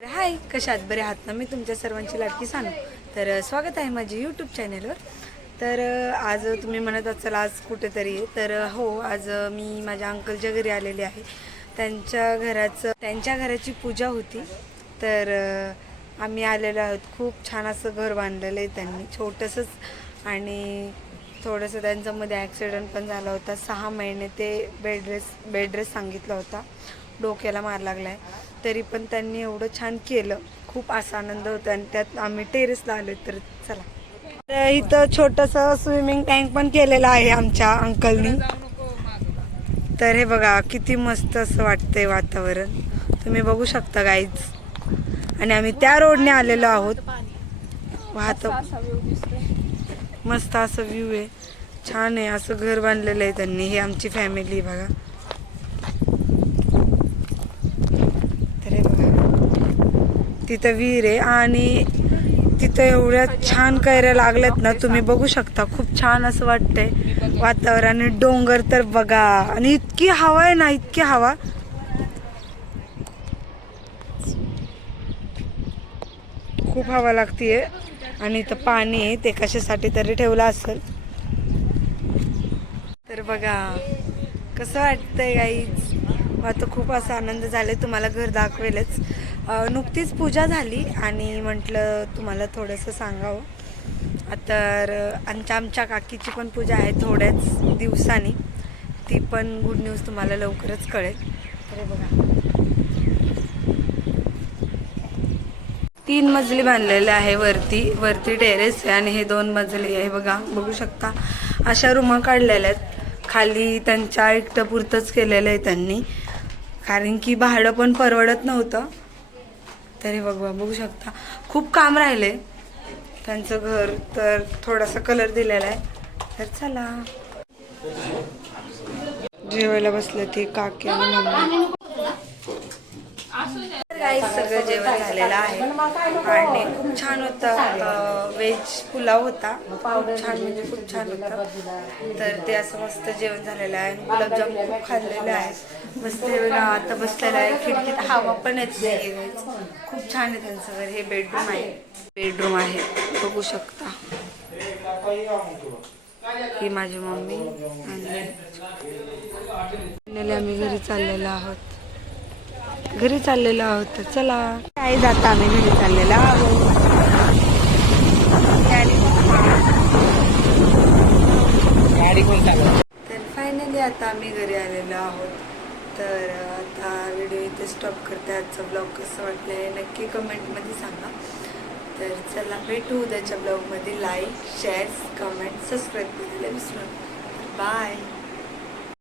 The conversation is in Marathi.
हाय, कशात बरे आहात ना? मी तुमच्या सर्वांची लाडकी सानू. तर स्वागत आहे माझी यूट्यूब चॅनलवर. तर आज तुम्ही म्हणत असाल आज कुठेतरी आहे. तर हो, आज मी माझ्या अंकलच्या घरी आलेले आहे. त्यांच्या घराची पूजा होती. तर आम्ही आलेलो आहोत. खूप छान असं घर बांधलेलं आहे त्यांनी, छोटंसंच. आणि थोडंसं त्यांच्यामध्ये ॲक्सिडेंट पण झाला होता. 6 महिने ते बेड रेस्ट सांगितला होता. डोक्याला मार लागला आहे, तरी पण त्यांनी एवढं छान केलं. खूप असा आनंद होता. आणि त्यात आम्ही टेरेसला आलो. तर चला, तर इथं छोटंसं स्विमिंग टँक पण केलेलं आहे आमच्या अंकलनी. तर हे बघा, किती मस्त असं वाटतंय वातावरण, तुम्ही बघू शकता गाईज. आणि आम्ही त्या रोडने आलेलो आहोत. मस्त असं व्ह्यू आहे, छान आहे. असं घर बांधलेलं आहे त्यांनी. हे आमची फॅमिली बघा. तर हे बघा, तिथं विहीर आहे आणि तिथं एवढ्या छान कैऱ्या लागल्यात ना, तुम्ही बघू शकता. खूप छान असं वाटतंय वातावरण. आणि डोंगर तर बघा, आणि इतकी हवा आहे ना, इतकी हवा. खूप हवा लागतीये. आणि इथं पाणी आहे, ते कशासाठी तरी ठेवलं असेल. तर बघा कसं वाटतंय गाईज. मला तर खूप असा आनंद झाला. तुम्हाला घर दाखवेलच. नुकतीच पूजा झाली आणि म्हटलं तुम्हाला थोडंसं सांगावं. तर आमच्या काकीची पण पूजा आहे थोड्याच दिवसांनी. ती पण गुड न्यूज तुम्हाला लवकरच कळेल. तर बघा, 3 मजली बांधलेले आहे. वरती टेरेस आहे आणि हे 2 मजली आहे. बघू शकता, अशा रूमा काढलेल्या आहेत. खाली त्यांच्या एकटं पुरतंच केलेलं आहे त्यांनी, कारण की भाडं पण परवडत नव्हतं. तरी बघू शकता, खूप काम राहिले त्यांचं घर. तर थोडासा कलर दिलेला आहे. तर चला, जेवायला बसले ती काकी आणि मम्मी. गाईस, सगळं जेवण झालेलं आहे आणि खूप छान होतं. व्हेज पुलाव होता. खूप छान, म्हणजे खूप छान होता. तर ते असं मस्त जेवण झालेलं आहे. आणि गुलाबजाम खूप खाल्लेले आहे. मस्त हे बघा, आता बसलेलं आहे. खिडकीत हवा पण येत नाही. खूप छान आहे त्यांचं घर. हे बेडरूम आहे बघू शकता. ही माझी मम्मी. आणि आम्ही घरी चाललेलो आहोत. तर चला, काय जाता, आम्ही घरी चाललेलो आहोत. तर फायनली आता आम्ही घरी आलेलो आहोत. तर आता व्हिडिओ इथे स्टॉप करते. आजचा ब्लॉग कसं वाटलं आहे नक्की कमेंटमध्ये सांगा. तर चला, भेटू उद्याच्या ब्लॉगमध्ये. लाईक, शेअर, कमेंट, सबस्क्राईब करायला विसरू नका. बाय.